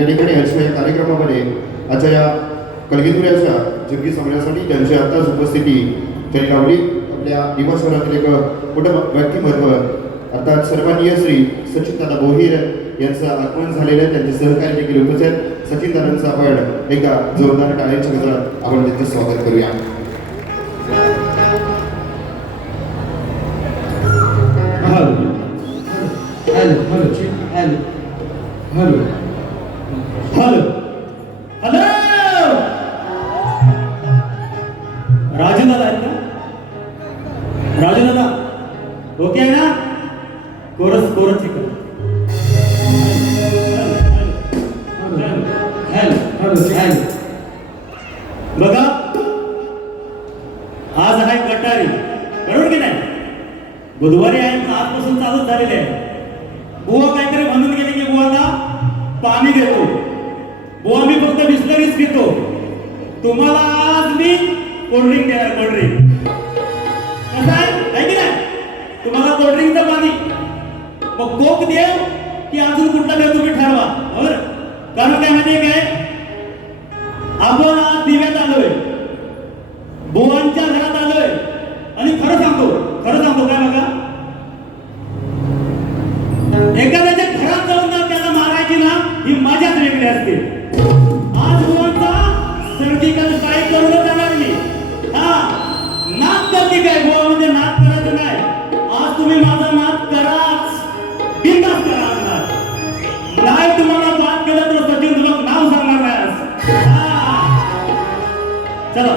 या ठिकाणी अशा या कार्यक्रमामध्ये आजच्या या कलगीतुऱ्याच्या जंगी समाजासाठी त्यांची आत्ताच उपस्थिती त्यांनी लावली. आपल्या दिवा शहरातील एक मोठं व्यक्तिमत्व अर्थात सन्माननीय श्री सचिनदादा भोईर यांचं आगमन झालेलं आहे. त्यांचे सहकारी देखील उपस्थित आहेत. सचिनदादांचं आपण एका जोरदार टाळ्यांच्या गजरात आपण त्यांचं स्वागत करूया. Hello hello hello hello hello hello राजूदादा आहेत का? राजूदादा ओके आहे ना? Chorus chorus hello hello hello बघा आज आहे गटारी बरोबर की नाही? बुधवारी आहे पण आजपासून चालूच झालेले आहे. बुवा काहीतरी म्हणून गेले की बुवाला पाणी देतो. बुवा मी फक्त बिस्लरीच पितो. तुम्हाला आज मी कोल्ड्रिंक देणार. कोल्ड्रिंक कसं आहे की नाही? तुम्हाला कोल्ड्रिंकचं पाणी मग कोक देव की अजून कुठला देव तुम्ही ठरवा. बरोबर कारण काय माहितीये काय आपण आज दिव्यात आलोय बुवांच्या घरात आलोय आणि खरं सांगतो काय बघा एखाद्याच्या घरात जाऊन ना त्याला मारायची ना ही मजाच वेगळी असते. आज बुवांचा सर्जिकल काय करून जाणार मी. हा नाक करते काय बुवा म्हणजे नाक करायचं नाही. आज तुम्ही माझा नाक कराच बिंदास करा. नाही तुम्हाला बात केलं तर सचिन तुला नाव सांगणार नाही. चला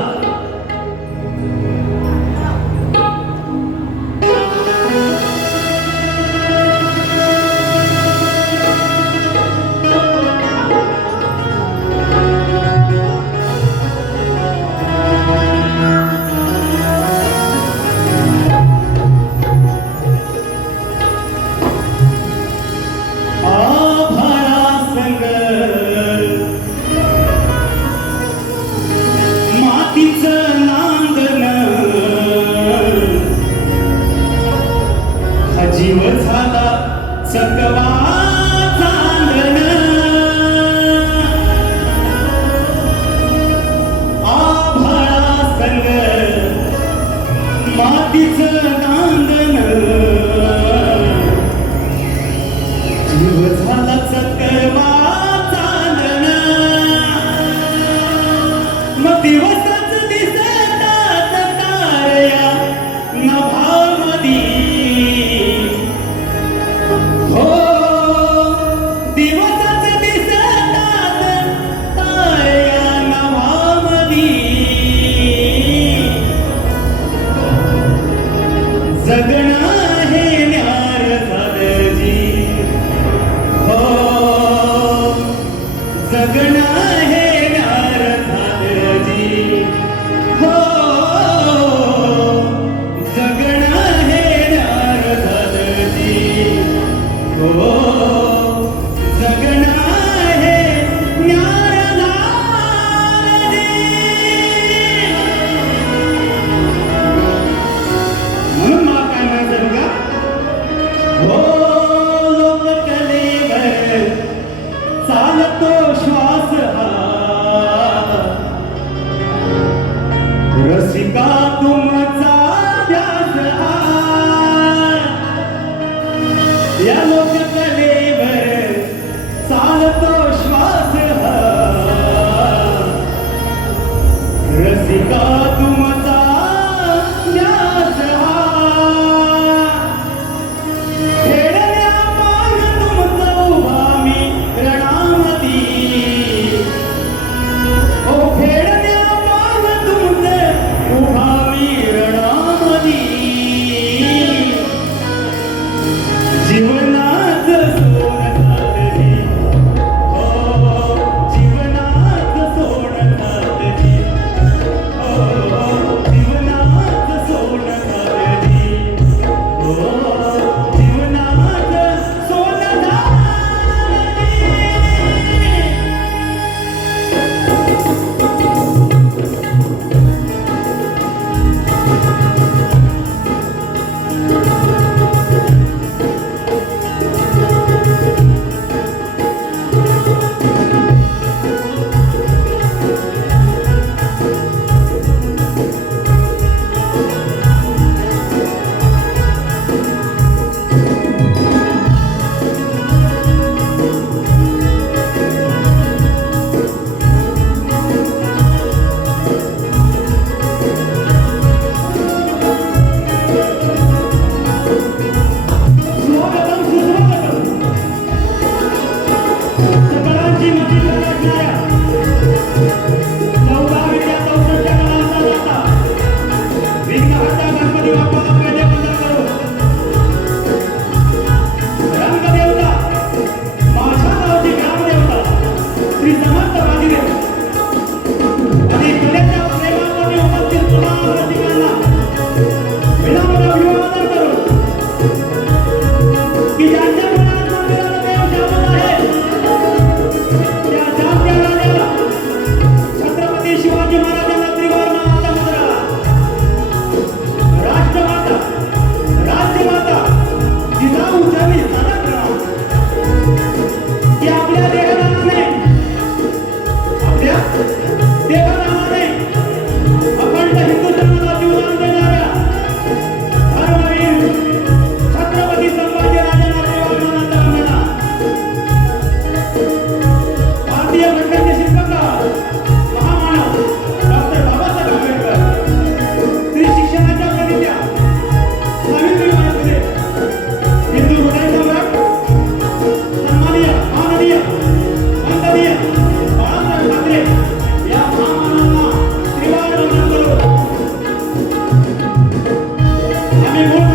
जीव झाला चकवा चांदण आभाळा संग मातीचं नांगण जीव झाला चकवा चांदण मग दिवसाच दिसतात तारया नभामधी जगना हे न्यार झालं जी हो जगना हे न्यार झालं जी हो जगना हे न्यार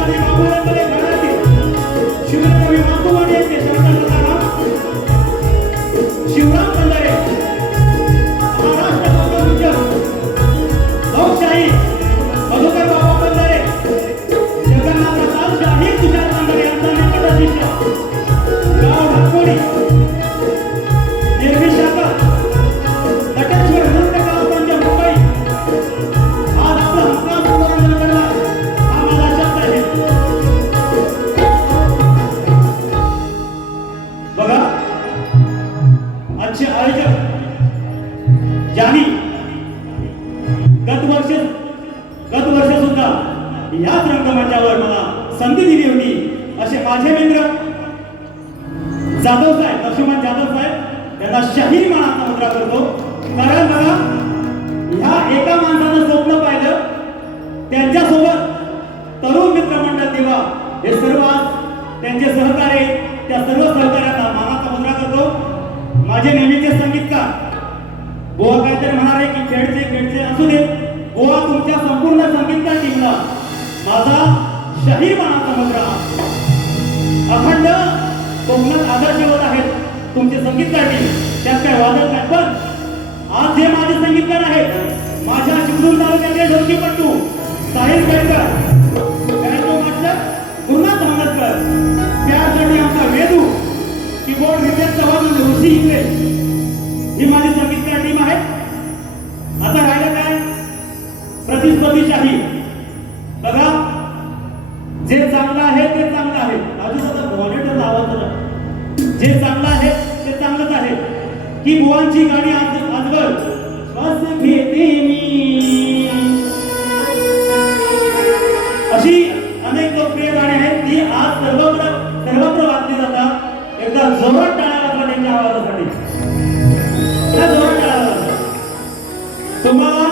शिवाजी बाबूरांकडे घरातील शिवरात्री मातुवाडी येथे सरकारला शिवराम बंधारे महाराष्ट्र लोकसंख्या लोकशाही मधुकर बाबा बंधारे जगन्नाथ प्रसाद शाही तुषार बंधारे यांचा निकट शिष्य गाव ढाकोडी निर्विशाखा नटेश्वर नृत्य कलाकारांच्या मुंबई आज आपला हक्का मनोरंजन करणार हा माझा शब्द आहे. बघा आजचे आयोजक ज्यांनी गत वर्ष सुद्धा याच रंगमंचावर मला संधी दिली होती असे माझे मित्र जाधव साहेब लक्ष्मण जाधव साहेब त्यांना शाहीर मानाचा मुद्रा करतो. कारण बघा ह्या एका माणसानं स्वप्न पाहिलं त्यांच्यासोबत तरुण मित्रमंडळ दिवा हे सर्व आज त्यांचे सहकारी त्या सर्व सहकार्यांना मानाचा मुद्रा करतो. माझे नेहमीचे संगीतकार गोवा काहीतरी म्हणाले की खेळचे असू दे. गोवा तुमच्या संपूर्ण संगीतकार टीमला माझा शाहीर मानाचा मुद्रा अखंड कोकणात आदर ठेवत आहेत तुमचे संगीतकार टीम. त्यात काय वादच नाही. पण आज जे माझे संगीतकार आहेत माझ्या शिवूर तालुक्याचे ढोलकीपट्टू साहिल केळकर बँजो मास्टर गुरुनाथ धामणकर त्यासाठी आमचा वेदू कीबोर्ड रितेश चव्हाण ऋषी इंगळे ही माझी संगीतकार टीम आहे. आता राहिलं काय प्रतिस्पर्धी शाहीर. बघा जे चांगलं आहे ते चांगलं आहे. अजून मॉनिटर आवाज जे चांगलं आहे ते चांगलंच आहे की बुवांची गाणी आजवर श्वास घेते मी अशी अनेक लोकप्रिय गाणी आहेत ती आज सर्वत्र वाचली जातात. एकदा जोरात टाळ्या वाजवा त्यांच्या आवाजासाठी. जोरात टाळ्या वाजवा. तुम्हाला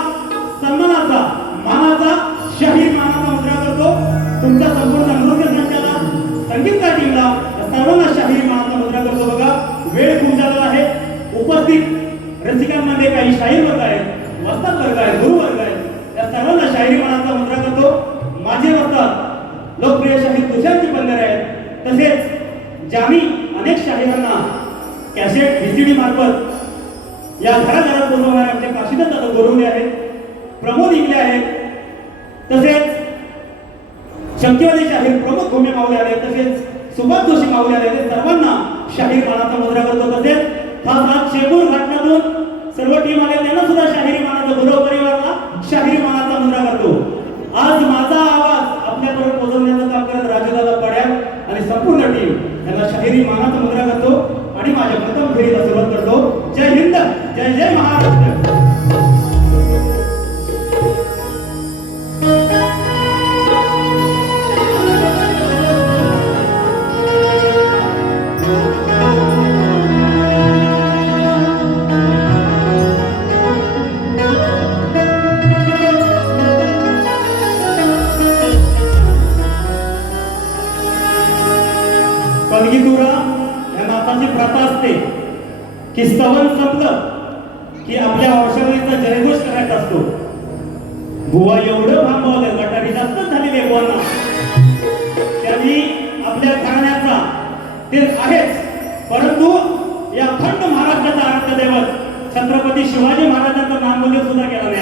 सन्मानाचा मानाचा शाहीर मानाचा मुद्रा करतो. तुमच्या संपूर्ण नृत्य संचाला संगीतकार टीमला सर्वांना शाहीर मानाचा मुद्रा करतो. बघा वेळ खूप झाला आहे. उपस्थित रसिकांमध्ये काही शाहीर वर्ग आहेत वस्ताद वर्ग आहे गुरु वर्ग आहे त्या सर्वांना शाहीर मानाचा मुद्रा करतो. माझे वस्ताद लोकप्रिय शाहीर तुषारजी बंधारे आहेत. तसेच ज्यांनी अनेक शाहिरांना कॅसेट व्हीसीडी मार्फत या घराघरात बोलवणारे आमचे काशीनाथ दादा गोरवले आहेत. प्रमोद इंगले आहेत. तसेच शक्तिवादी शाहीर प्रमोद घुमे मावले आले. तसेच सुभाष जोशी मावले आले. सर्वांना शाहीर मानाचा मुद्रा करतो. तसेच खास आज शेपूर घाटनातून सर्व टीम आले त्यांना सुद्धा शाहिरी मानाचा गुरव परिवाराला शाहिरी मानाचा मुद्रा करतो. आज माझा आवाज आपल्यापर्यंत पोहोचवण्याचं काम करत राजूदादा पड्याल आणि संपूर्ण टीम यांना शाहिरी मानाचा मुद्रा करतो आणि माझ्या प्रथम फेरीला सुरुवात करतो. जय हिंद जय जय महाराष्ट्र. कलगीतुरा या नाताची प्रथा असते की स्तवन संपलं की आपल्या औषधीचा जयघोष करायचा असतो. बुवा एवढं भांबवलं गटारी जास्तच झालेली आहे बुवांना. त्यांनी आपल्या घराण्याचा ते आहेच परंतु या अखंड महाराष्ट्राचा आराध्य दैवत छत्रपती शिवाजी महाराजांचा नामोल्लेख सुद्धा केला नाही.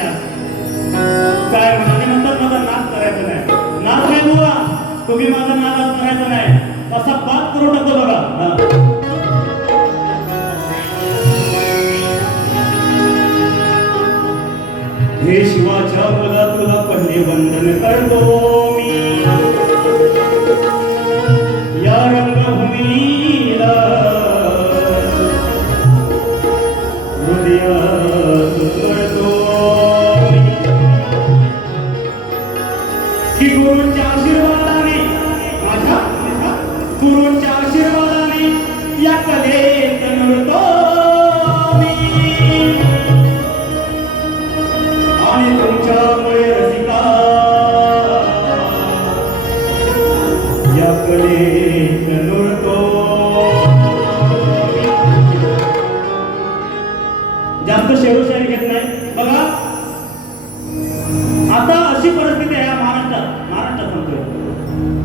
काय म्हणाले म्हणतात माझा नाद करायचा नाही. नाद नाही बुवा तुम्ही माझा नाद करायचा नाही असा बात करू टाकतो बघा. हे शिवाच्या मुला तुला पहिले वंदन करतो मी या रंगभूमीला हृदयात करतो की गुरूंच्या आशीर्वादाने माझ्या गुरूंच्या आशीर्वादाने या कलेत नृतो आणि तुमच्यामुळे रसिका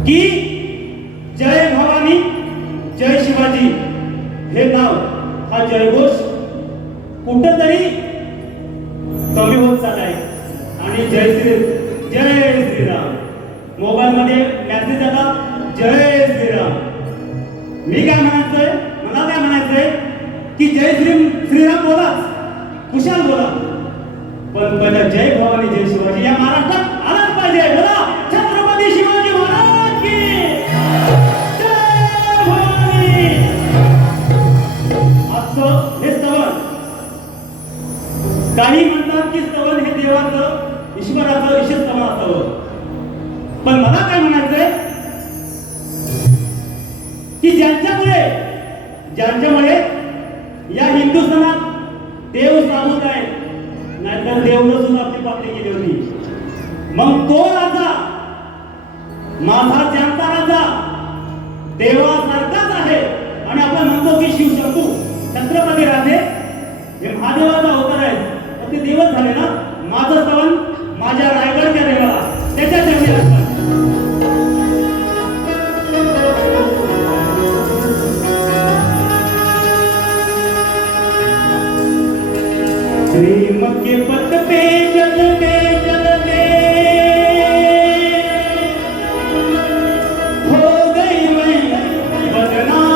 की जय भवानी जय शिवाजी हे नाव हा जयघोष कुठंतरी कमी होत चाललाय आणि जय श्रीराम मोबाईल मध्ये मेसेज आला जय श्रीराम. मी काय म्हणायचंय, मला काय म्हणायचंय की श्रीराम बोलाच, कुशाल बोला, पण पहिला जय भवानी जय शिवाजी या महाराष्ट्रात आलाच पाहिजे. बोला छत्रपती शिवाजी महाराज की जय भवानी. आजचं हे स्तवन, काही म्हणतात की स्तवन हे देवाचं ईश्वराचं विशेष स्तवन असावं, पण मला काय म्हणायचंय की ज्यांच्यामुळे या हिंदुस्थानात देव साबूत आहे, नाहीतर देवनं सुद्धा आपली पातळी केली होती. मग तो राजा माझा जानता राजा देवासारखाच आहे आणि आपण म्हणतो की शिवशंभू छत्रपती राजे हे महादेवाचा अवतार आहे, पण ते देवच झाले ना. माझं स्तवन माझ्या रायगडच्या देवाला त्याच्या देवी असतात. प्रेम के पथ पे चलते चलते हो गई मैं बदनाम.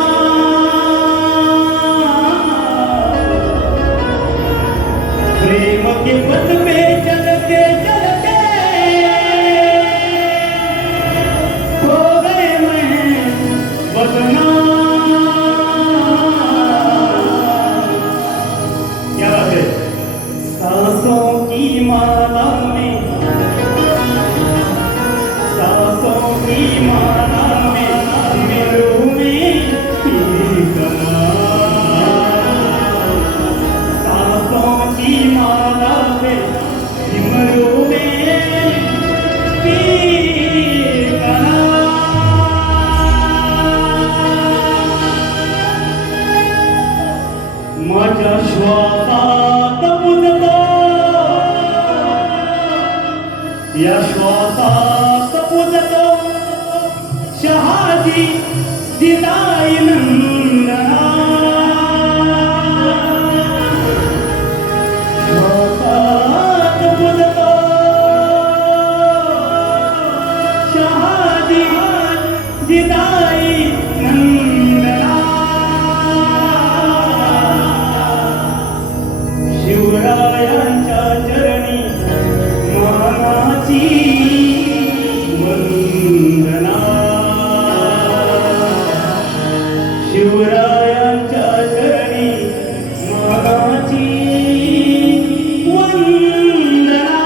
प्रेम के पथ पे चलते चलते हो गए मैं बदनाम. क्या बात है. सांसों की माला में, सांसों की माला में मेरू में पीर का नाम. सांसों की माला में सिमरू में पीर का नाम. माझ्या श्वासात मुजतो, या श्वासात पुजतो शहाजी जिजाई नंदना. श्वासात पुजतो शहाजी जिजाई नंदना. शिवरायांच्या चरणी मानाची वंदना. शिवरायांच्या चरणी मानाची वंदना.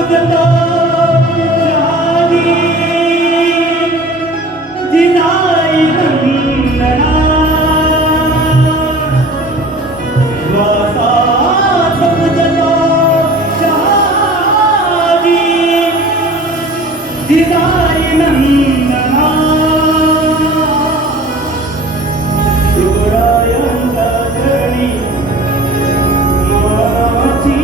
तुझतो शहाजी जिजाई वंदना श्वासात तुझतो शहाजी जिजाई नंदना शिवरायांचा धणी माची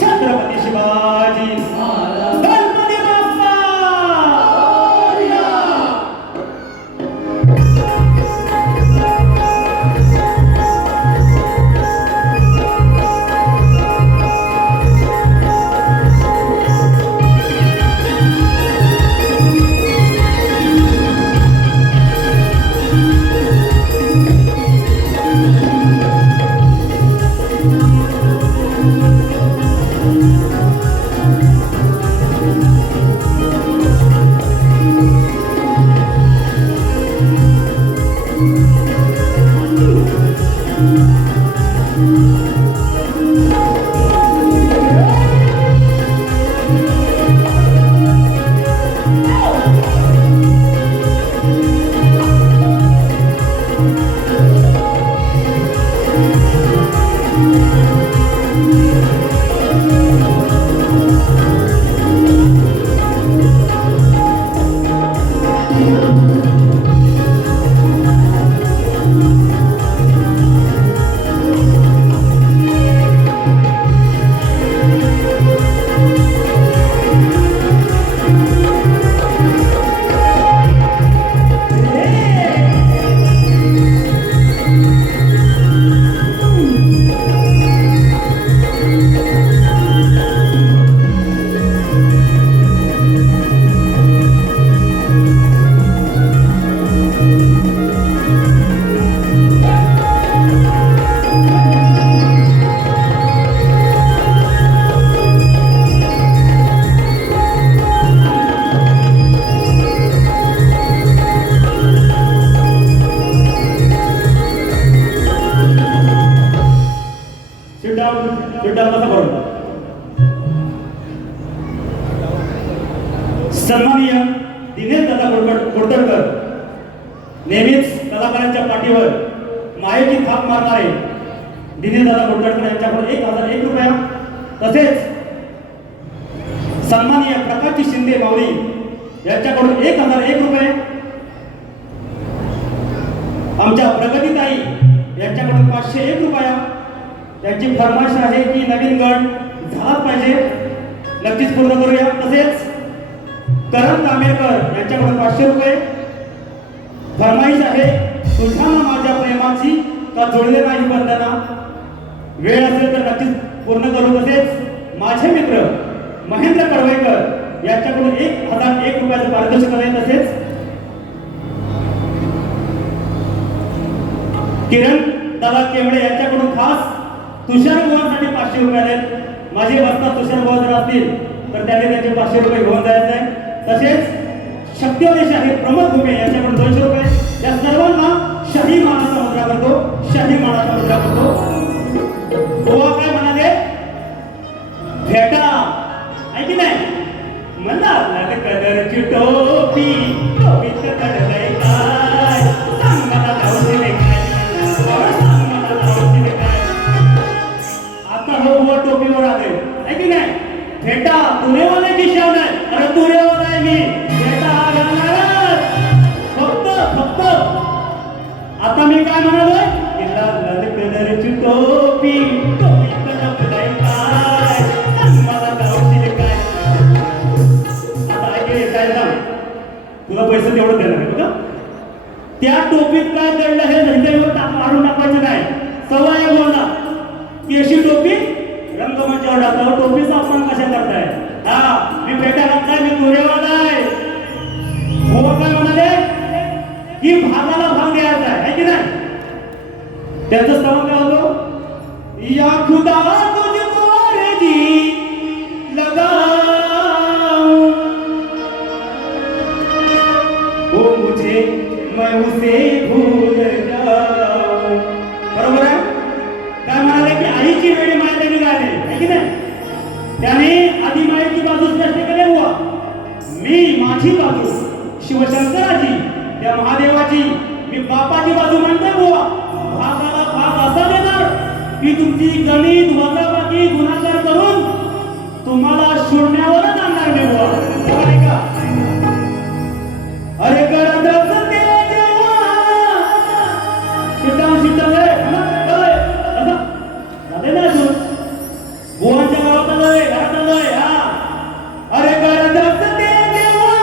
छत्रपती शिवाजी गणपती बाप्पा सन्माननीय दिनेश दादा कोडतरकर नेहमीच कलाकारांच्या पाठीवर मायेची थाप मारणारे दिनेश दादा कोडतरकर यांच्याकडून 1001 रुपया तसेच सन्माननीय प्रकाशजी शिंदे माऊली यांच्याकडून 1001 रुपये आमच्या प्रगतीताई यांच्याकडून 501 रुपया त्यांची फरमाईश आहे की नवीन गण झालाच पाहिजे नक्कीच पूर्ण करूया तसेच करण कामेकर यांच्याकडून 500 रुपये फरमाईश आहे तुझ्या माझ्या प्रेमाची का जोडले नाही बंधना वेळ असेल तर नक्कीच पूर्ण करू तसेच माझे मित्र महेंद्र कडवईकर यांच्याकडून 1001 रुपयाचं पारितोषिक आहे तसेच किरण दादा केवडे यांच्याकडून खास तुषार बुवांसाठी 500 रुपये आहेत माझे वस्ता तुषार बुवा जर असतील तर त्यांनी त्यांचे 500 रुपये घेऊन जायचे आहे तसेच शक्तिवदेश आहे प्रमोद घुमे यांच्याकडून 200 रुपये या सर्वांना शाही मानाचा मुद्रा करतो शाही मानाचा मुद्रा करतो बुवा काय म्हणाले भेटा आहे की नाही मला कदरची टोपी टोपीत कडलंय काय सांग मला लावशील काय सांग मला लावशील काय आता हो बुवा टोपीवर आले आहे की नाही भेटा तुरेवाला की शान आहे अरे तुरेवाला आहे मी भेटा घालणार फक्त आता मी काय म्हणालोय तिला लाल कलरची टोपी टोपी कडलंय काय सांग मला लावशील काय आता ऐकले काय सांग तुला पैसे तेवढं देणार आहे बघा त्या टोपीत काय दडलं हे झंड्यावर मारून टाकायचं नाही सवय आहे बोलला ती अशी टोपी रंगमंचावर टाकावं टोपीचा अपमान कशा करताय हा मी पेटा घातलाय मी तुरेवाला आहे हो काय म्हणाले की भागाला भाग द्यायचा आहे की नाही? त्याचं स्तवन काय होतो? या खुदा तुझको अर्जी लगाऊं, वो मुझे मैं उसे भूल जाऊं. बरोबर आहे? काय म्हणाले की आईची वेळी माया त्यांनी गायली आहे की नाही? त्याने आधी मायेची बाजू स्पष्ट केली. बुवा मी माझी बाजू शिवशंकराची, त्या महादेवाची, मी बापाची बाजू म्हणते. बुवा भागाला भाग असा देणार की तुमची गणित वजाबाकी गुणाकार करून तुम्हाला शून्यावरच आणणार नाही. बुवा बरोबर आहे का? अरे गरज ते देवा शीतल शीतल झाले ना अजून बुवांच्या गावात आलोय, घरात आलोय. हा अरे गरज ते देवा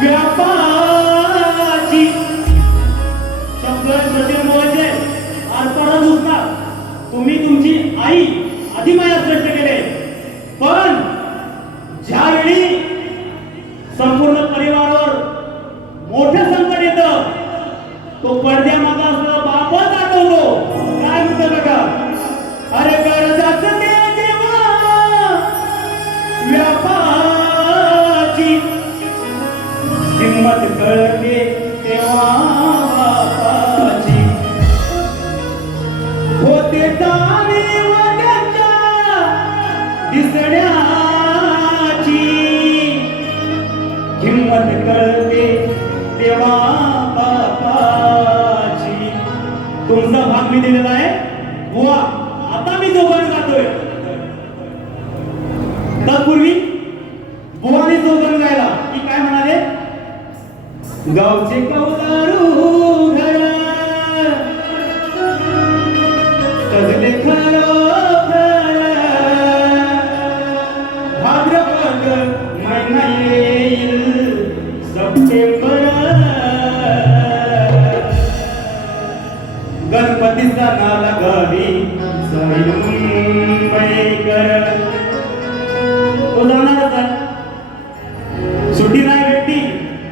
व्यापाची शब्द सचिन बोलायचे आज परत उठणार. तुम्ही तुमची आई आधी माया स्पष्ट केले, पण ज्यावेळी संपूर्ण परिवारावर मोठं संकट येतं तो पडद्यामागे असलेला बापच आठवतो. काय म्हणतो बघा? अरे गरजाचं ते देवा व्यापाची किंमत कळते तेव्हा बापाची होते जाणीव त्यांच्या दिसण्याची किंमत कळते तेव्हा बापाची. तुमचा भाग मी दिलेला आहे. बुवा आता मी जो गाणं गातोय तत्पूर्वी बुवाने जो गाणं गायला की काय म्हणाले? गावचे कौलारू घर सजले खरोखर, भाद्रपद महिना येईल सप्टेंबर, गणपती सणाला घरी जाईल मुंबईकर. तो जाणारच आहे. सुट्टी नाही भेटली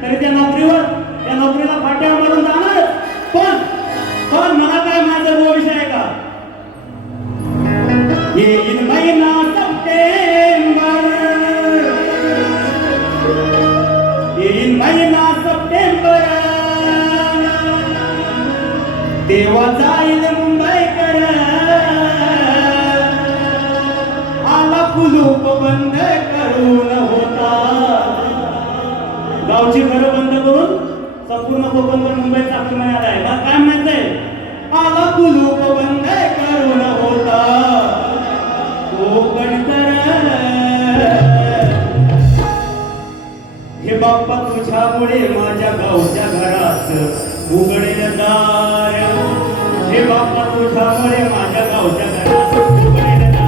तरी त्या नोकरीला फाट्या मारून जाणार. पण मला काय माझा जो विषय आहे का? येईल महिना सप्टेंबर, येईल महिना सप्टेंबर, तेव्हा जाईल मुंबईकर. आला कुलूप बंद करून होता. गावची घरं बंद करून संपूर्ण कोकणवर मुंबईचा आक्रमण आला आहे. मला काय म्हणायचंय? आला कुलूप बंद करून होता कोकण तर. हे बाप्पा तुझ्यामुळे माझ्या गावच्या घरात उघडेल दार. हे बाप्पा तुझ्यामुळे माझ्या गावच्या घरात उघडेल दार.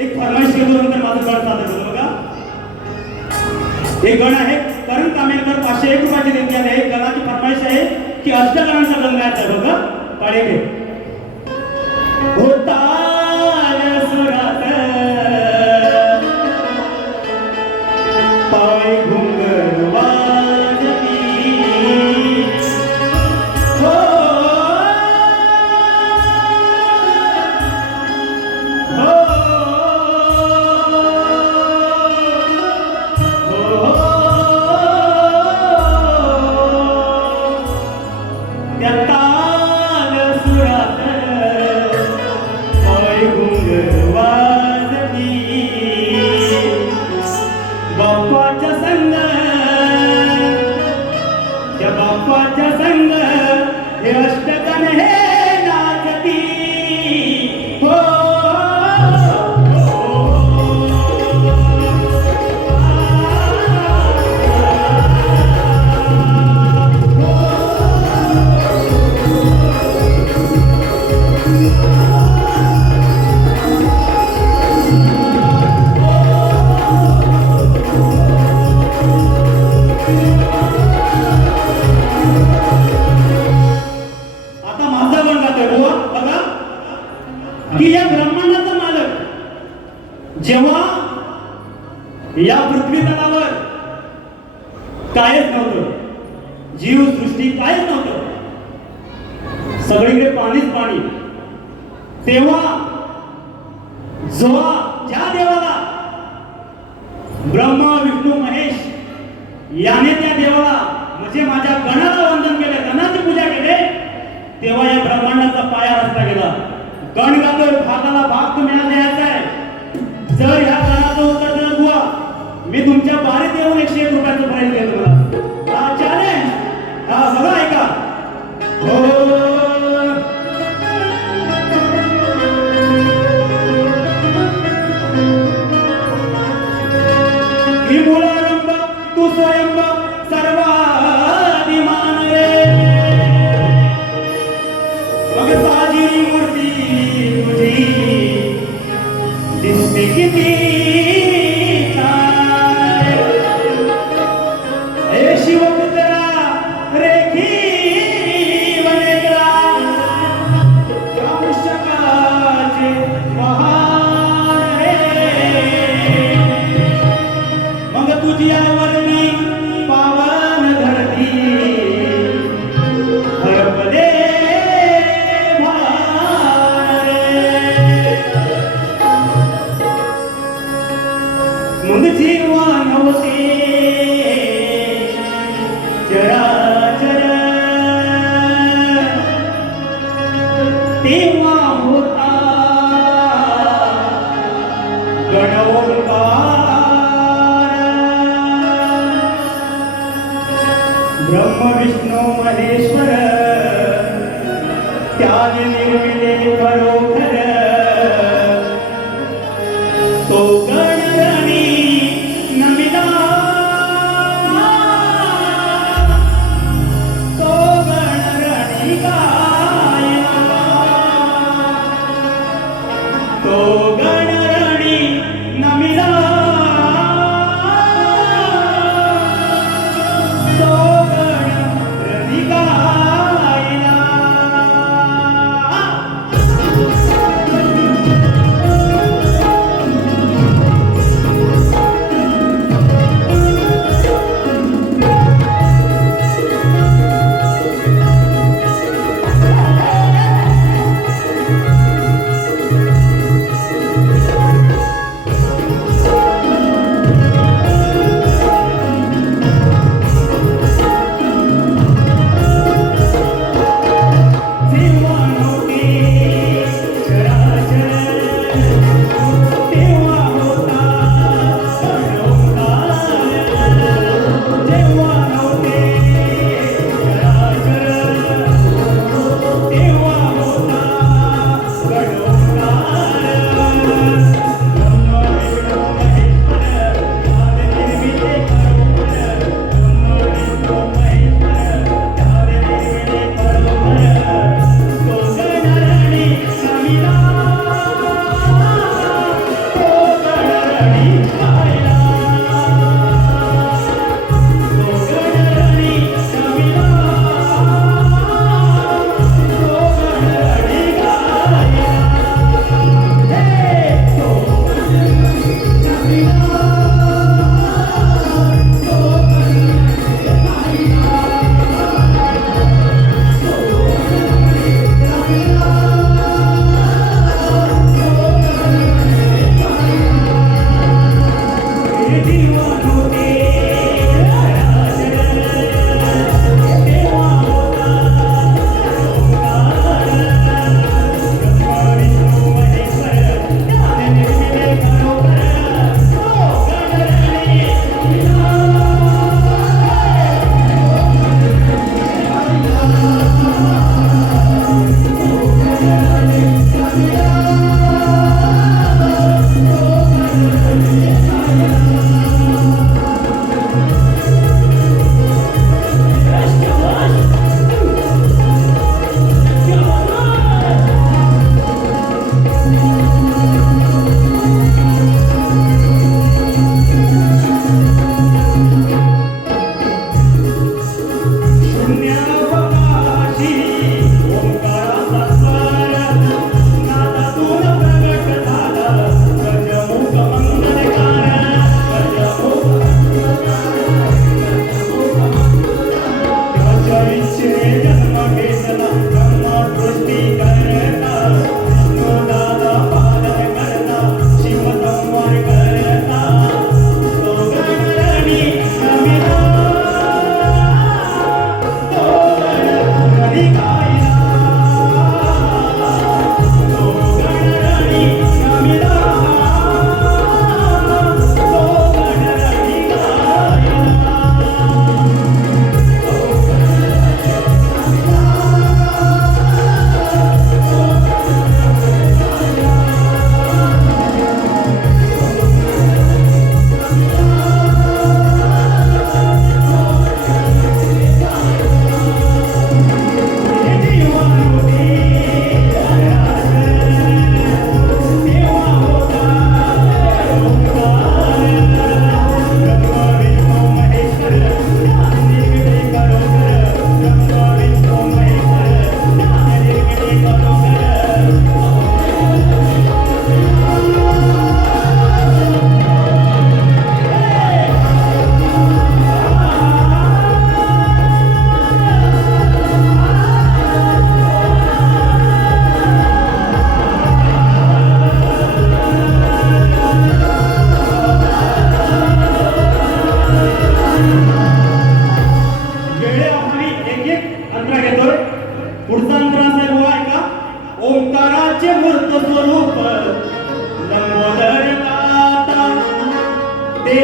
एक फरमाईश केल्यानंतर माझं गण सादर होतं बघा. एक गण आहे करण कामेलकर 501 रुपयाची देणगी आहे. गणाची फरमाईश आहे की अष्टगणांचा गण गायचा आहे बघा. पाडे घे. होताल सुरात पाय घुंगर वाजवी, हो त्या ताल सुरात या पृथ्वी तलावर कायच नव्हतं, जीवसृष्टी कायच नव्हतं, सगळीकडे पाणीच पाणी. तेव्हा ज्या देवाला ब्रह्मा विष्णू महेश याने त्या देवाला म्हणजे माझ्या गणाला वंदन केले, गणाची पूजा केले, तेव्हा या ब्रह्मांडाचा पाया रचला गेला. गण गातोय, भागाला भाग तुम्हाला द्यायचा आहे. जर ह्या गणाचं उत्तर दिलं बुवा, मी तुमच्या बारीत येऊन 101 रुपयाचं प्राईज देतो मला. हा चॅलेंज, हा बघा ऐका. हो ही मुलारंभ तू स्वयंभ सर्वाधिमान रे, मग साजी मूर्ती तुझी दिसते किती छान. हे शिवपुत्रा रेखी वनेकरा, आवश्यकाचे महान रे, मग तुझी आवरणी पावन धरती हरपदे भान रे. मग जीवन होते चराचर, तेव्हा होता गण ओंकार. ब्रह्म विष्णू महेश्वर त्याने निर्मिले खरोखर, तो गणगणी नमिला, तो गणगणी गायला, तो गणगणी नमिला, तो गणगणी गायला.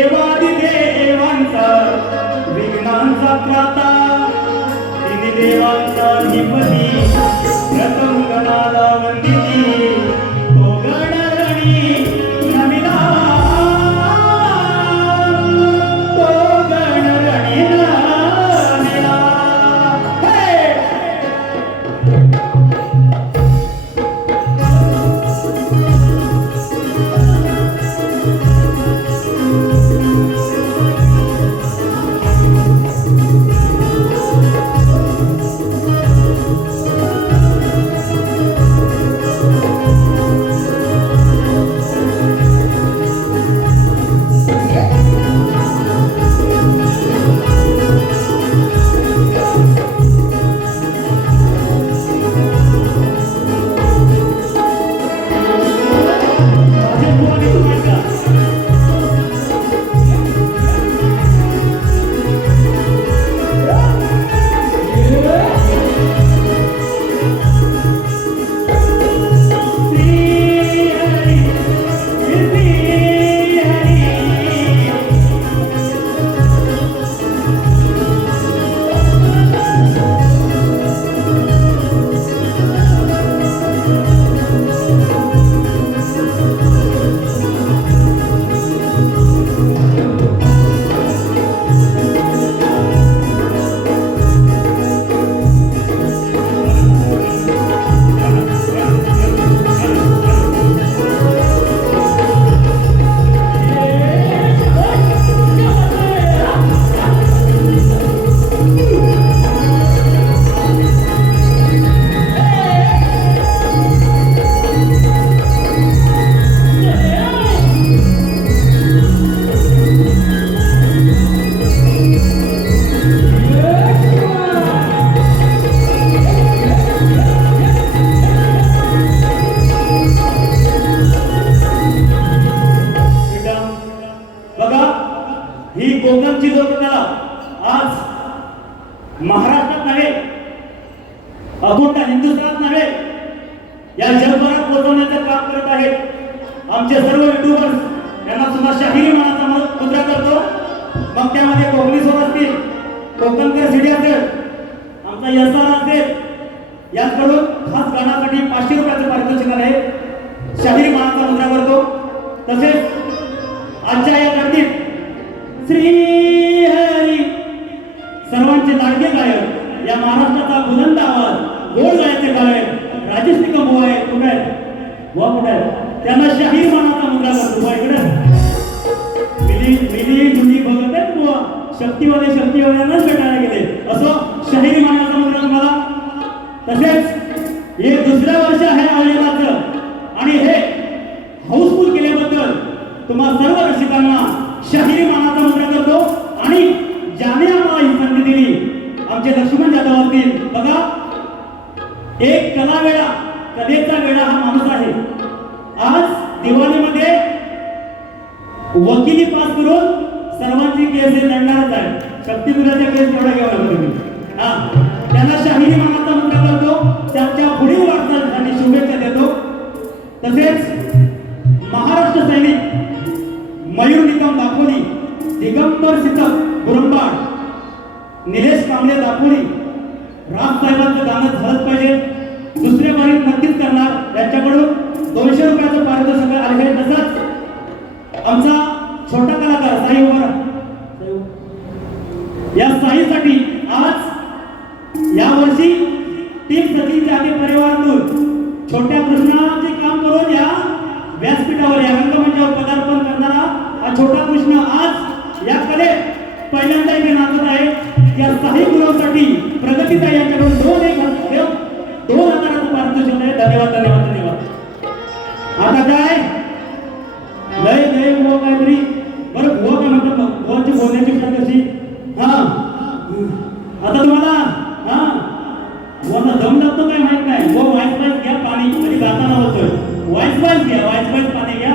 देवादिदेवांचा विघ्नांचा त्राता तिने देवांचा अधिपती प्रथम गणाला वंदिती तो गणरणी नमिला तो गणरणी नमिला हे बघा ही कोकणची लोककला आज महाराष्ट्रात नव्हे अखंड हिंदुस्थानात नव्हे या जगभरात पोहोचवण्याचं काम करत आहेत आमचे सर्व युट्यूबर्स यांना सुद्धा शाहिरी मानाचा मुद्रा करतो मग त्यामध्ये कोकणी सोड असतील कोकणकर सिडी असेल आमचा यसार असेल याचकडून खास गाण्यासाठी 500 रुपयाचं पारितोषिक आहे शाहिरी मानाचा मुद्रा करतो तसेच आजच्या या धर्तीत श्री हरी सर्वांचे लाडके गायक या महाराष्ट्राचा बुलंद आवाज गोड गायचे गायक राजेश निकम बुवा आहे कुठे आहेत बुवा कुठे आहेत त्यांना शाहीर मानाचा मुद्रा करतो बुवा इकडे मिली जुली बघत आहेत बुवा शक्तिवाल्यांनाच भेटायला गेले असो शाहिरी मानाचा मुद्रा तुम्हाला तसेच हे दुसऱ्या वर्ष आहे आयोजनाचं आणि हे हाऊसफुल केल्याबद्दल तुम्हा सर्व रसिकांना शाहिरी मानाचा मुद्रा करतो आणि ज्याने आम्हाला ही संधी दिली आमचे लक्ष्मण जाधव असतील बघा एक कलेचा वेळा हा माणूस आहे आज दिवाळीमध्ये वकिली पास करून सर्वांची केस लढणारच आहे शक्तीपुराच्या केस एवढा घ्यावा तुम्ही त्यांना शाहिरी मानाचा मुद्रा करतो त्यांच्या पुढील वाटचालीसाठी शुभेच्छा देतो तसेच महाराष्ट्र सैनिक मयूर निकम दापोली दिगंबर सितक गुरंबाड निलेश कांबळे दापोली राजसाहेबांचं गाणं झालंच पाहिजे दुसऱ्या बारीत नक्कीच करणार यांच्याकडून 200 रुपयाचं पारितोषिक आले तसंच आमचा छोटा कलाकार साई उमर या साईसाठी आज या वर्षी टीम सचिनच्या आधी परिवारातून छोट्या कृष्णाचे काम करून या व्यासपीठावर या रंगमंचावर पदार्पण करणारा हा छोटा कृष्ण आज या कलेत पहिल्यांदा इथे नाचत आहे या साई गुरुसाठी प्रगतीताई यांच्याकडून 2,000 पारितोषिक आहे धन्यवाद आता काय लय हुआ काहीतरी बरं हुआ काय म्हणतात हुआची बोलण्याची पद्धत कशी आता तुम्हाला हुआला दम लागतो काय माहित नाही वो वाईस घ्या पाणी म्हणजे गाताना होतोय वाईस घ्या पाणी घ्या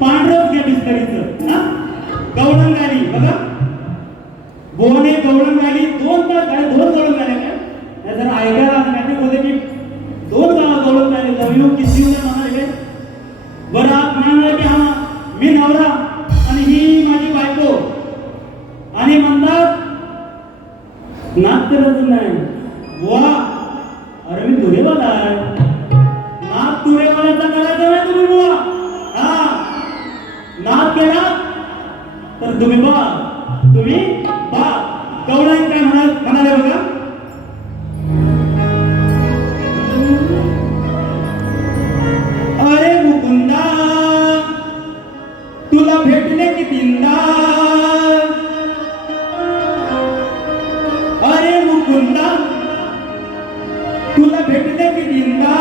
पांढरच घ्या बिस्करीचं गवळण गाली बघा बोने गवळण गाली 2 तास गाडी 2 गवळण गाल्या काय जर ऐकायला काय बोलले की 2 गवळण गाली लव यू किस यू म्हणाले बरं आप म्हणाले की हा मी नवरा आणि ही माझी बायको नाक करत नाही बुवा. अरे मी तुरेवाला आहे. नाक तुरेवाल्याचा करायचा नाही तुम्ही बुवा. हा नाक केला तर तुम्ही बा गवळण काय म्हणाले बघा. अरे मुकुंदा तुला भेटले की तीनदा. अरे मुकुंदा तुला भेटले की तीनदा.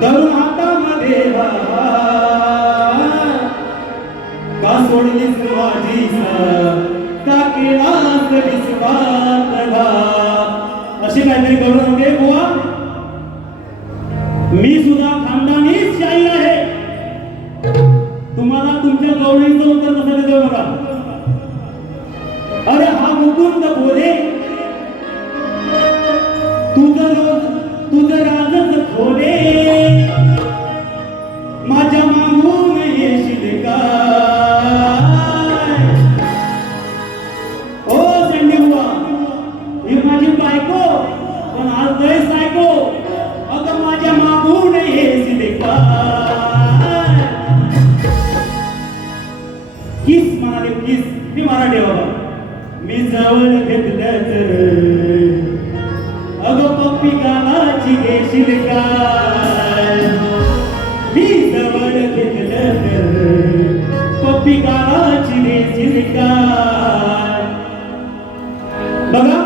धरून हातामध्ये का सोडलीस माझी का केलास विश्वास. अशी काहीतरी करू नये बुवा. मी सुद्धा खानदानी शाहीर आहे. तुम्हाला तुमच्या गवळीचं उत्तर कसं देतो बघा. अरे हा मुकुंद बोले तुझं राजच खोले. माझ्या मागून येशील का. ओ संडी बुवा ही माझी बायको पण आज लय सायको. अगं माझ्या मागून येशील का. किस म्हणाले किस. मी मराठी बाबा. मी जवळ घेतलं तर अगं पप्पी गावाची घेशील का. मी जवळ घेतलं तर पप्पी गावाची घेशील का. बघा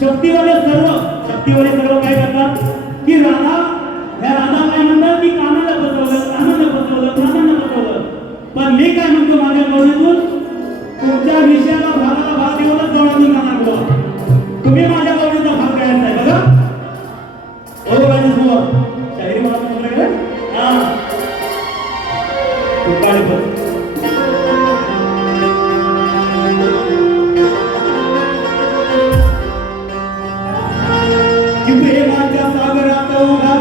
शक्तीवाले सर्व काय करतात की राधा काय म्हणतात की कानाला बसवलं. पण मी काय म्हणतो माझ्या गवळीतून तुमच्या विषयाला भागाला भाग देऊनच गवळीतून जाणार बुवा. तुम्ही माझ्या गवळीचा भाग करायचा आहे बघा. हो राजेश बुवा शाहिरी मला तुमच्याकडे प्रेमाच्या सागरात उभा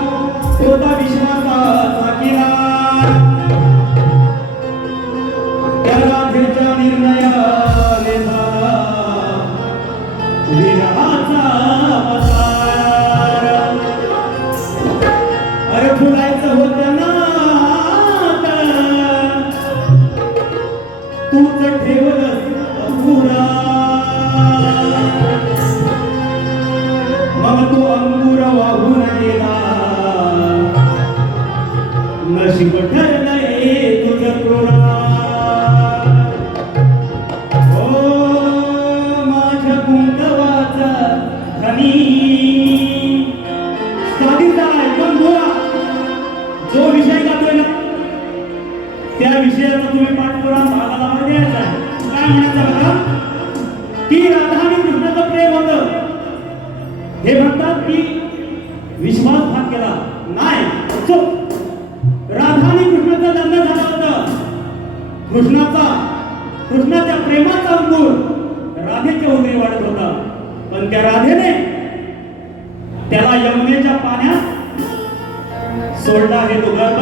होता विश्वासाचा किनार. त्या राधेच्या निर्णयाने झाला विरहाचा पसार. अरे फुलायचं होतं ना तूच ठेवलंस अपुरा. मग तो अंगूर वाहून गेला. नशीब ठरलंय तुझं क्रूरा. ओ माझ्या कुंकवाचा धनी. साधीचा ऐकून बुवा जो विषय गातोय ना त्या विषयाचा तुम्ही पाठपुरावा भागाला द्यायचा आहे. काय म्हणायचं बघा की राधा आणि कृष्णाचं प्रेम होतं. हे म्हणतात की विश्वासघात केला नाही. राधा आणि कृष्णाचं लग्न झालं होतं. कृष्णाच्या प्रेमाचा अंकुर राधेच्या उदरी वाढत होता. पण त्या राधेने त्याला यमुनेच्या पाण्यात सोडला आहे तो गर्भ.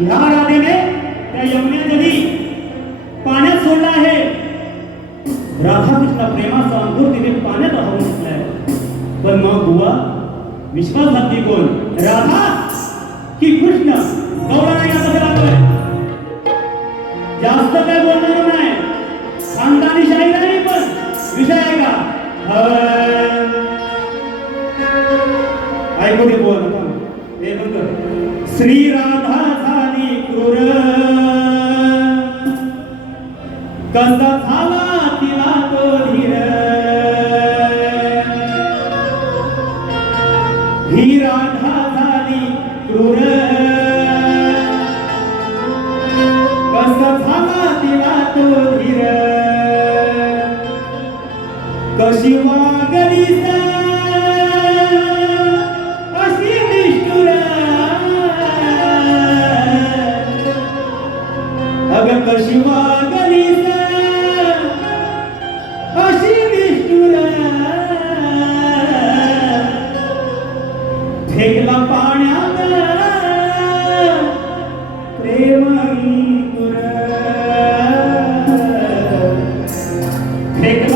ह्या राधेने त्या यमुनेच्या नदी पाण्यात सोडला आहे. राधाकृष्ण प्रेमाचा अंकुर तिने पाण्यात वाहून घेतलाय. पण मग बुवा विश्वासघाती कोण राधा की कृष्ण. गवळण यामध्ये लागलोय. जास्त काय बोलणार नाही. खानदानी शाहीर आहे पण विषय आहे का ऐकू दे बोल. हे बघ श्री राधा झाली क्रूर. कसा झाला तिला तो धीर. ही राधा झाली क्रूर. कसा झाला तिला तो धीर. कशी वागली अशी निष्ठुर. अगं कशी वागली अशी निष्ठुर. फेकला पाण्यात प्रेम अंकुर. फेकला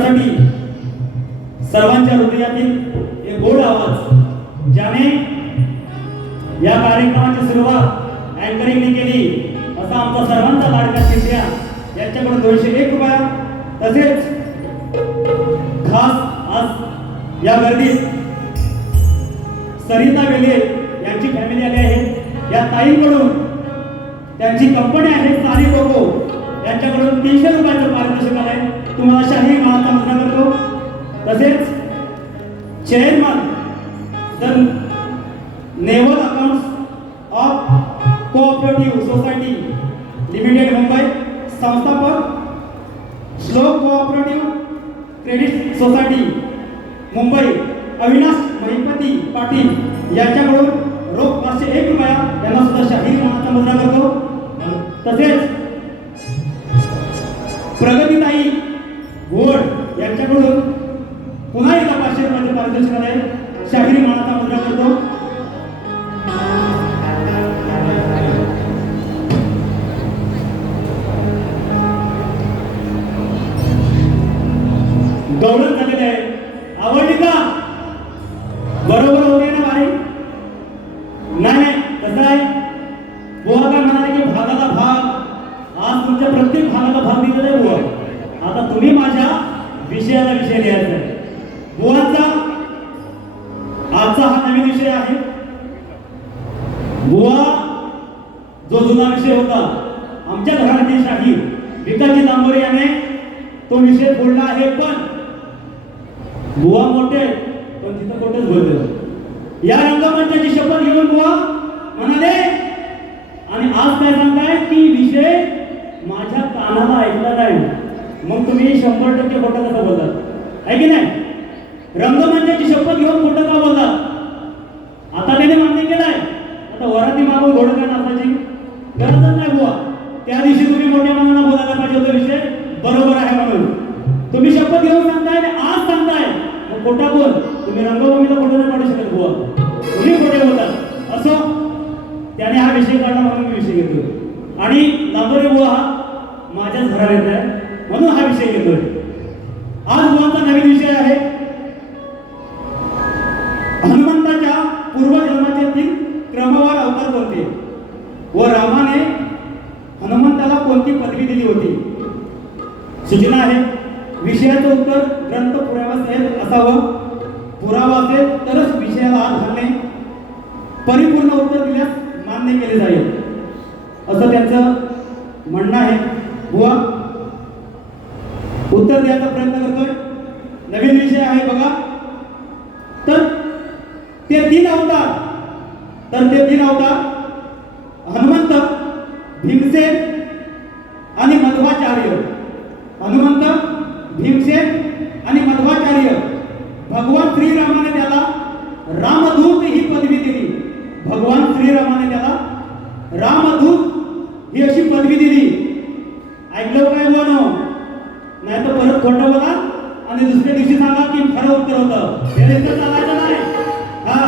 त्यासाठी सर्वांच्या हृदयातील एक गोड आवाज ज्याने या कार्यक्रमाची सुरुवात अँकरिंगने केली असा आमचा सर्वांचा लाडका शिष्या यांच्याकडून 201 रुपया तसेच खास आज या गर्दीत सरिता वेले यांची फॅमिली आली आहे या ताईंकडून त्यांची कंपनी आहे सारी लोको यांच्याकडून 300 रुपयाचं पारितोषिक आलंय तुम्हाला शाही मानाचा मुद्रा करतो तसेच chairman the naval accounts of cooperative society limited Mumbai संस्थापक श्लोक cooperative credit society Mumbai Avinash Mahipati Patil यांच्याकडून रोख 501 रुपया यांना सुद्धा शाही मानाचा मुद्रा करतो तसेच प्रगतीताई घोड यांच्याकडून पुन्हा एकदा 500 रुपयाचे पारितोषिक आले शाहिरी मानाचा मुद्रा करतो गौरव झालेले आहे आवडली का बरोबर होते ना भाई नाही कसं आहे बुवा काय म्हणाले की भागाला भाग आज तुमच्या प्रत्येक भागाला भाग दिलेला आहे बुवा आता तुम्ही माझ्या विषयाला विषय लिहायचा आहे बुवाचा आजचा हा नवीन विषय आहे बुवा जो जुना विषय होता आमच्या घरातील शाही विकासजी दांबोरे याने तो विषय फोडला आहे पण बुवा मोठे पण तिथं खोटच बोलतो या रंगमंचाची शपथ घेऊन बुवा म्हणाले आणि आज काय सांगताय की विषय माझ्या कानाला ऐकला नाही मग तुम्ही 100% खोटं कसं बोलतात आहे की नाही रंगमंचाची शपथ घेऊन खोटं का बोलतात आता त्याने मान्य केलंय आता वराती मागून घोडं काय नाचायची गरजच नाही बुवा त्या दिवशी तुम्ही मोठ्या मनाला बोलायला पाहिजे होता विषय बरोबर आहे म्हणून तुम्ही शपथ घेऊन सांगताय आणि आज सांगताय मग खोटा बोल तुम्ही रंगभूमीला खोटं नाही पाडू शकत बुवा तुम्ही खोटे बोलतात असो त्याने हा विषय काढला म्हणून मी विषय घेतोय आणि दांबोरे बुवा हा माझ्याच घरात येत आहे म्हणून हा विषय घेतोय आज बुवांचा नवीन विषय आहे हनुमंताच्या पूर्वजन्माचे 3 क्रमवार अवतार कोणते व रामाने हनुमंताला कोणती पदवी दिली होती सूचना आहे विषयाचं उत्तर ग्रंथ पुराव्यासहित असावं पुरावा असेल तरच विषयाला हात घालणे परिपूर्ण उत्तर दिल्यास मान्य केले जाईल असं त्यांचं म्हणणं आहे बुवा उत्तर द्यायचा प्रयत्न करतोय नवीन विषय आहे बघा तर ते 3 अवतार हनुमंत भीमसेन आणि मध्वाचार्य हनुमंत भीमसेन आणि मध्वाचार्य भगवान श्रीरामाने त्याला रामदूत ही पदवी दिली भगवान श्रीरामाने त्याला रामदूत ही अशी पदवी दिली ऐकलं काय बोल नाही तर परत खोटं बोला आणि दुसऱ्या दिवशी सांगा की खरं उत्तर होतं हे चालायचं नाही हा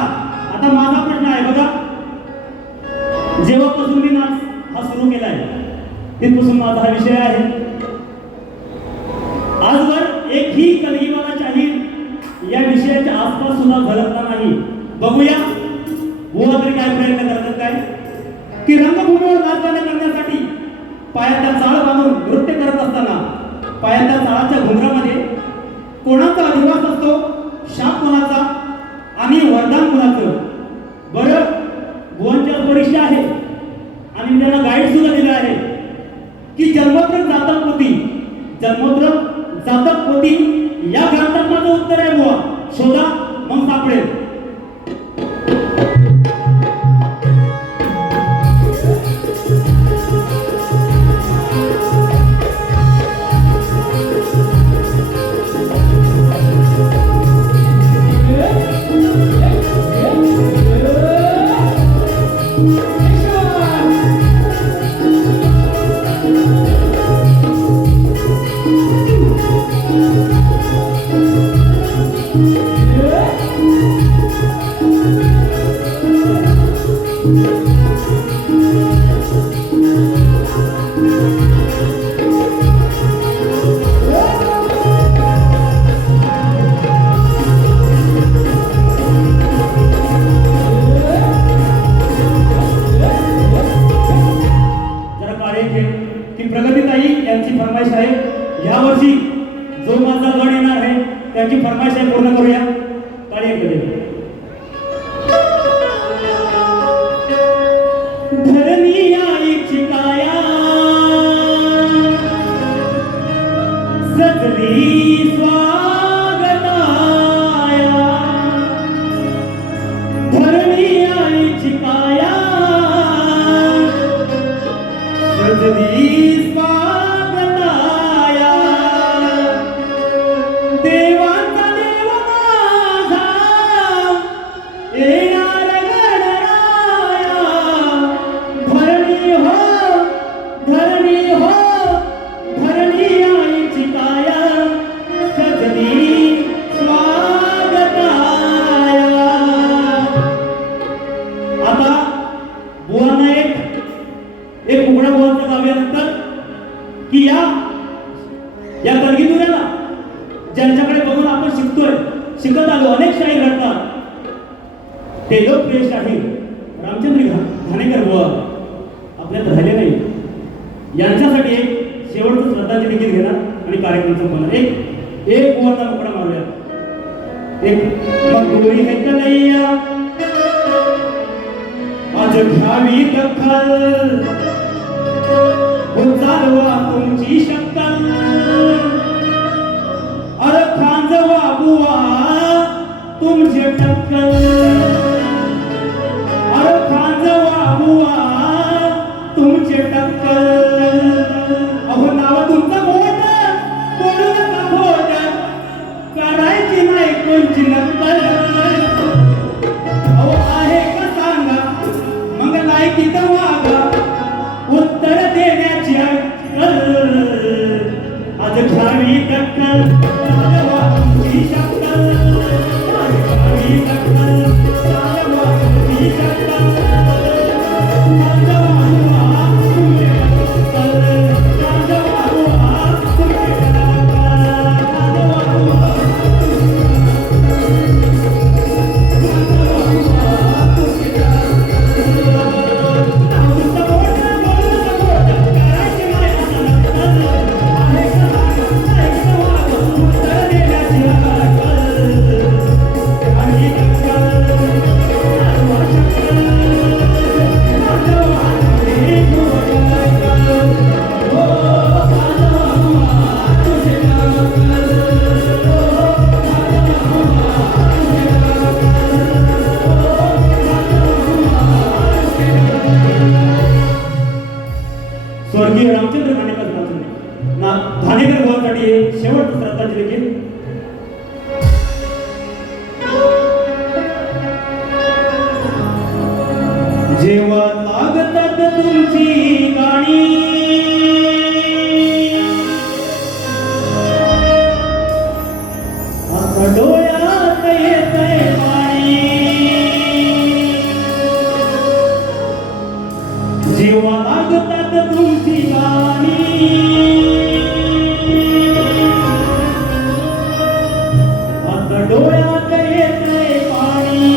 आता माझा प्रश्न आहे बघा जेव्हापासून मी नाच हा सुरू केलाय तिथपासून माझा हा विषय आहे आजवर एकही कलगीवाला शाहीर या विषयाच्या आसपास सुद्धा झळकला नाही बघूया बुवा तरी काय प्रयत्न करतात काय की रंगभूमीवर नाच गाणं करण्यासाठी पायातला चाळ बांधून नृत्य करत असताना पायातल्या चाळाच्या घुंगरामध्ये कोणाचा अधिवास असतो शाप कोणाचा आणि वरदान कोणाचं बरं बुवांच्या परीक्षा आहे आणि त्यांना गाईड सुद्धा दिलं आहे की जन्मोत्तर जातक पोती या ग्रंथात माझं उत्तर आहे बुवा शोधा मग सापडेल त्यांची फरमाईश आहे, पूर्ण करूया. ताळी करूया. धरणी आईची काया सजली स्वागताया, धरणी आईची काया सजली स्वागताया, देवांचा देव माझा येणार गणराया, धरणी हो धरणी हो धरणी आईची काया सजली स्वागताया. आता बुवांना एक उघडा बुवांचा गाव्यानंतर की या कलगीधुऱ्याला ज्यांच्याकडे बघून आपण शिकत आलो, अनेक शाहीर घडतात, ते लोकप्रिय शाहीर रामचंद्र घाणेकर बुवा आपल्यात राहिले नाही. यांच्यासाठी एक शेवटचं श्रद्धांजली देखील घेणार आणि कार्यक्रम संपवणार. एक बुवांना मुकडा मारूया. एक मग गोरी हे कन्हैया आज घ्यावी दखल, चालवा तुमची शक्कल, अरे खांजवा बुवा तुमचे टक्कल, अरे खांजवा बुवा तुमचे टक्कल. अहो नाव तुमचं मोठ बोलू नका खोट, काढायची नाही कोणची नक्कल. अहो आहे का सांगा मग लायकी तर वागा, उत्तर देण्याची अक्कल, आज घ्यावी दखल, चालवा तुमची शक्कल, आज घ्यावी दखल, चालवा तुमची शक्कल, चालवा बुवा तुमचे टक्कल, चालवा बुवा तुमचे टक्कल, चालवा बुवा स्वर्गीय रामचंद्र घाणेकर बुवांसाठी शेवटचं श्रद्धांजली गीत. जेव्हा लागतात तुमची गाणी, आता डोळ्यात येतंय पाणी, जेव्हा लागतात तुमची गाणी, आता डोळ्यात येतंय पाणी.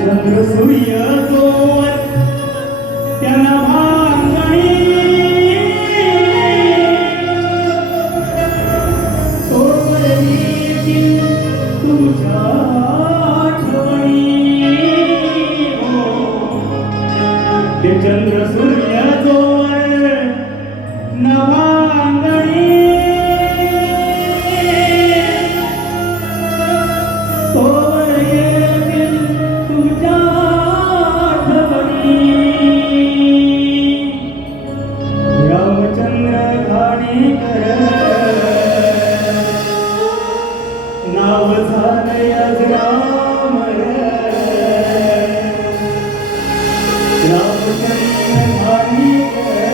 चंद्र सूर्य जोर त्यांना भांगणी, तोवर येतील तुमच्या आठवणी. ते चंद्र सूर्य जोर न भांगणी, तोवर येतील तुमच्या आठवणी. रामचंद्र घाणेकर नाव झालंय अजरामर, रामचंद्र घाणेकर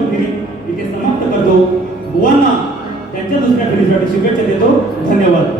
प्रथम फेरी इथे समाप्त करतो. बुवांना त्यांच्या दुसऱ्या फेरीसाठी शुभेच्छा देतो. धन्यवाद.